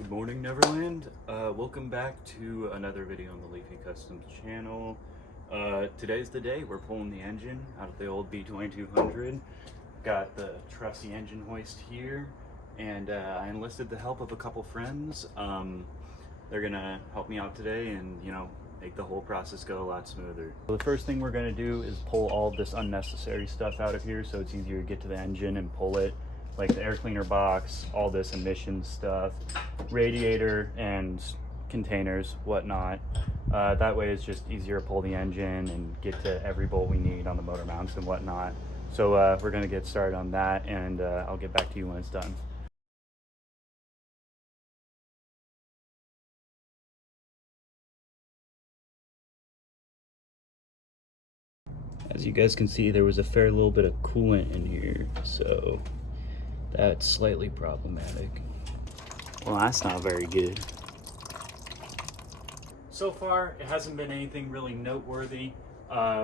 Good morning, Neverland. Welcome back to another video on the Leafy Customs channel. Today's the day we're pulling the engine out of the old B2200. Got the trusty engine hoist here, and I enlisted the help of a couple friends. They're gonna help me out today and, make the whole process go a lot smoother. So the first thing we're gonna do is pull all of this unnecessary stuff out of here so it's easier to get to the engine and pull it. Like the air cleaner box, all this emissions stuff, radiator and containers, whatnot. That way it's just easier to pull the engine and get to every bolt we need on the motor mounts and whatnot. So we're gonna get started on that, and I'll get back to you when it's done. As you guys can see, there was a fair little bit of coolant in here, so that's slightly problematic. Well, that's not very good. So far, it hasn't been anything really noteworthy.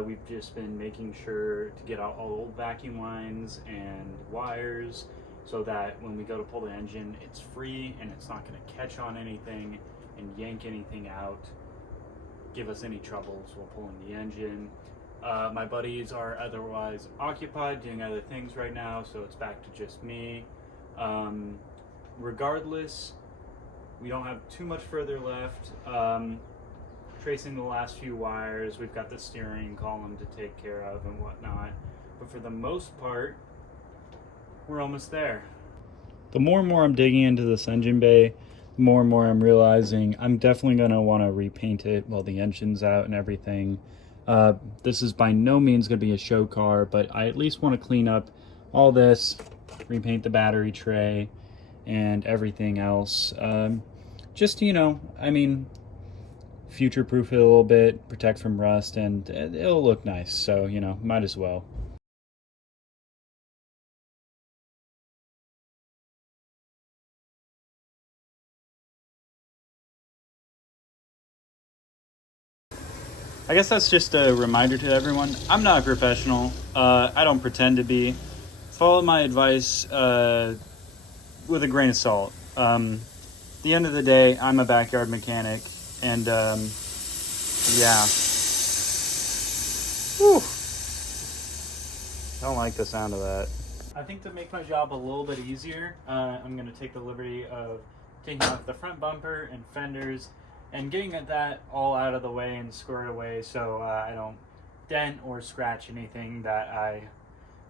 We've just been making sure to get out all old vacuum lines and wires so that when we go to pull the engine, it's free and it's not going to catch on anything and yank anything out, give us any troubles while pulling the engine. My buddies are otherwise occupied doing other things right now, so it's back to just me. Regardless, we don't have too much further left. Tracing the last few wires, we've got the steering column to take care of and whatnot, but for the most part, we're almost there. The more and more I'm digging into this engine bay, the more and more I'm realizing I'm definitely going to want to repaint it while the engine's out and everything. This is by no means going to be a show car, but I at least want to clean up all this, repaint the battery tray and everything else. Just, future-proof it a little bit, protect from rust, and it'll look nice. So, might as well. I guess that's just a reminder to everyone. I'm not a professional. I don't pretend to be. Follow my advice with a grain of salt. At the end of the day, I'm a backyard mechanic, and yeah. Whew. I don't like the sound of that. I think to make my job a little bit easier, I'm going to take the liberty of taking off the front bumper and fenders and getting that all out of the way and squared away so I don't dent or scratch anything that I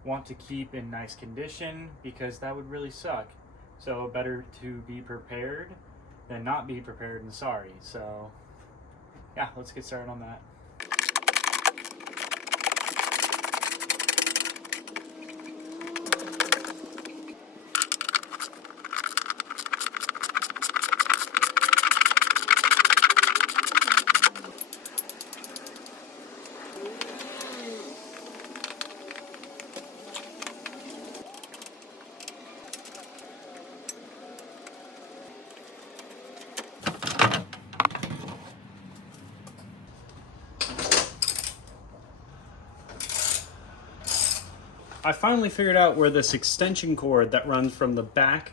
want to keep in nice condition, because that would really suck. So better to be prepared than not be prepared and sorry. So yeah, let's get started on that. I finally figured out where this extension cord that runs from the back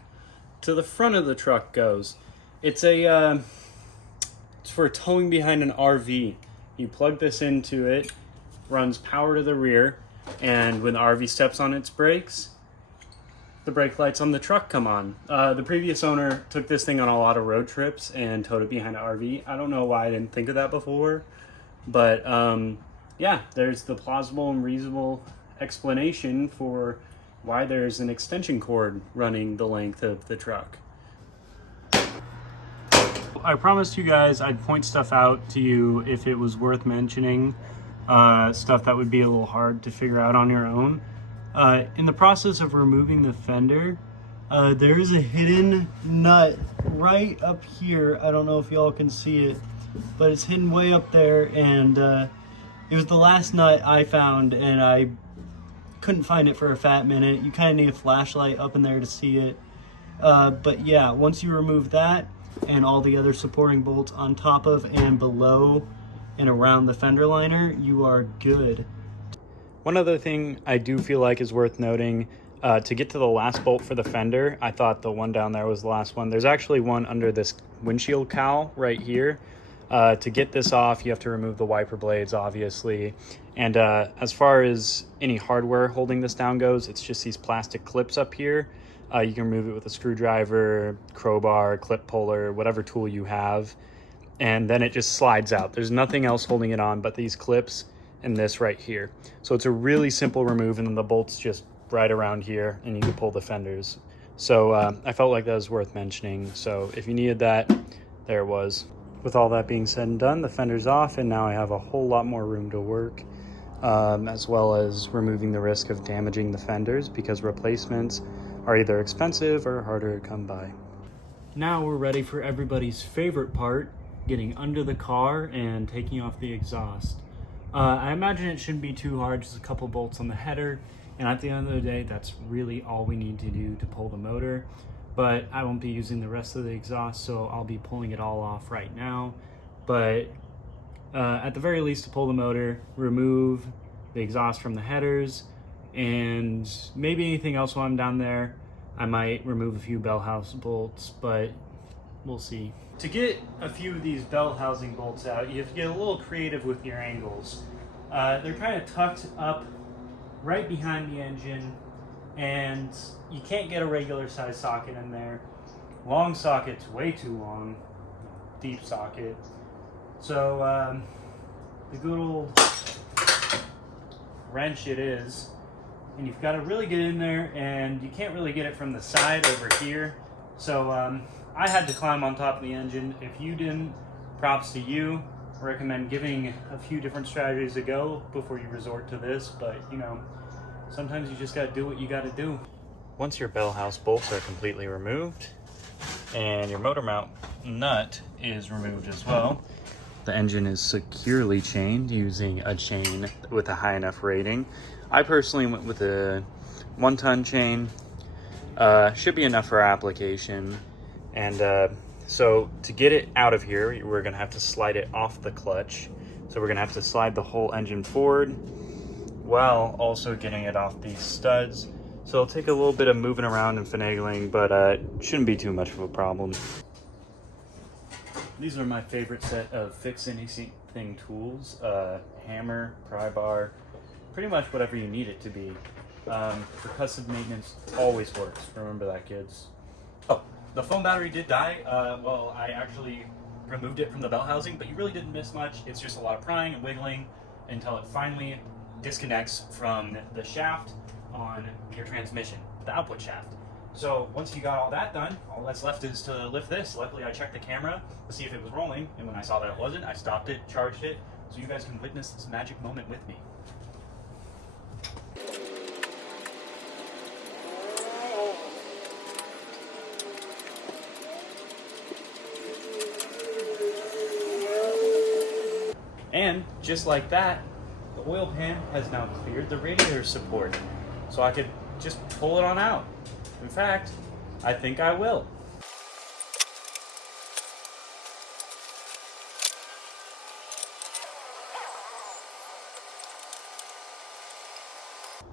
to the front of the truck goes. It's for towing behind an RV. You plug this into it, runs power to the rear, and when the RV steps on its brakes, the brake lights on the truck come on. The previous owner took this thing on a lot of road trips and towed it behind an RV. I don't know why I didn't think of that before, but yeah, there's the plausible and reasonable explanation for why there's an extension cord running the length of the truck. I promised you guys I'd point stuff out to you if it was worth mentioning, stuff that would be a little hard to figure out on your own. In the process of removing the fender, there is a hidden nut right up here. I don't know if y'all can see it, but it's hidden way up there, and it was the last nut I found, and I couldn't find it for a fat minute. You kind of need a flashlight up in there to see it. But yeah, once you remove that and all the other supporting bolts on top of and below and around the fender liner, you are good. One other thing I do feel like is worth noting, To get to the last bolt for the fender, I thought the one down there was the last one. There's actually one under this windshield cowl right here. To get this off, you have to remove the wiper blades, obviously. And as far as any hardware holding this down goes, it's just these plastic clips up here. You can remove it with a screwdriver, crowbar, clip puller, whatever tool you have. And then it just slides out. There's nothing else holding it on but these clips and this right here. So it's a really simple remove, and then the bolt's just right around here, and you can pull the fenders. So I felt like that was worth mentioning. So if you needed that, there it was. With all that being said and done, the fender's off, and now I have a whole lot more room to work, as well as removing the risk of damaging the fenders, because replacements are either expensive or harder to come by. Now we're ready for everybody's favorite part, getting under the car and taking off the exhaust. I imagine it shouldn't be too hard, just a couple bolts on the header, and at the end of the day, that's really all we need to do to pull the motor. But I won't be using the rest of the exhaust, so I'll be pulling it all off right now. But at the very least, to pull the motor, remove the exhaust from the headers, and maybe anything else while I'm down there. I might remove a few bell house bolts, but we'll see. To get a few of these bell housing bolts out, you have to get a little creative with your angles. They're kind of tucked up right behind the engine, and you can't get a regular size socket in there. Long socket's way too long, deep socket. So the good old wrench it is, and you've got to really get in there, and you can't really get it from the side over here. So I had to climb on top of the engine. If you didn't, props to you. I recommend giving a few different strategies a go before you resort to this, but you know, sometimes you just gotta do what you gotta do. Once your bell house bolts are completely removed and your motor mount nut is removed as well, the engine is securely chained using a chain with a high enough rating. I personally went with a 1-ton chain. Should be enough for our application. And so to get it out of here, we're gonna have to slide it off the clutch. So we're gonna have to slide the whole engine forward while also getting it off these studs. So it'll take a little bit of moving around and finagling, but it shouldn't be too much of a problem. These are my favorite set of fix anything tools. Hammer, pry bar, pretty much whatever you need it to be. Percussive maintenance always works. Remember that, kids. Oh, the phone battery did die. Well, I actually removed it from the bell housing, but you really didn't miss much. It's just a lot of prying and wiggling until it finally disconnects from the shaft on your transmission, the output shaft. So once you got all that done, all that's left is to lift this. Luckily, I checked the camera to see if it was rolling, and when I saw that it wasn't, I stopped it, charged it, so you guys can witness this magic moment with me. And just like that, the oil pan has now cleared the radiator support, so I could just pull it on out. In fact, I think I will.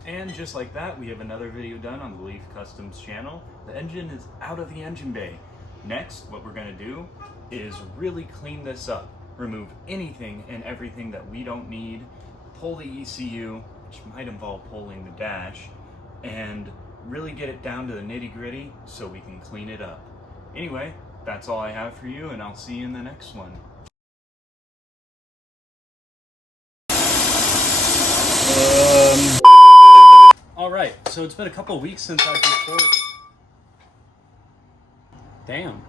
And just like that, we have another video done on the Leaf Customs channel. The engine is out of the engine bay. Next, what we're gonna do is really clean this up. Remove anything and everything that we don't need, pull the ECU, which might involve pulling the dash, and really get it down to the nitty-gritty so we can clean it up. Anyway, that's all I have for you, and I'll see you in the next one. Alright, so it's been a couple weeks since I've recorded. Damn.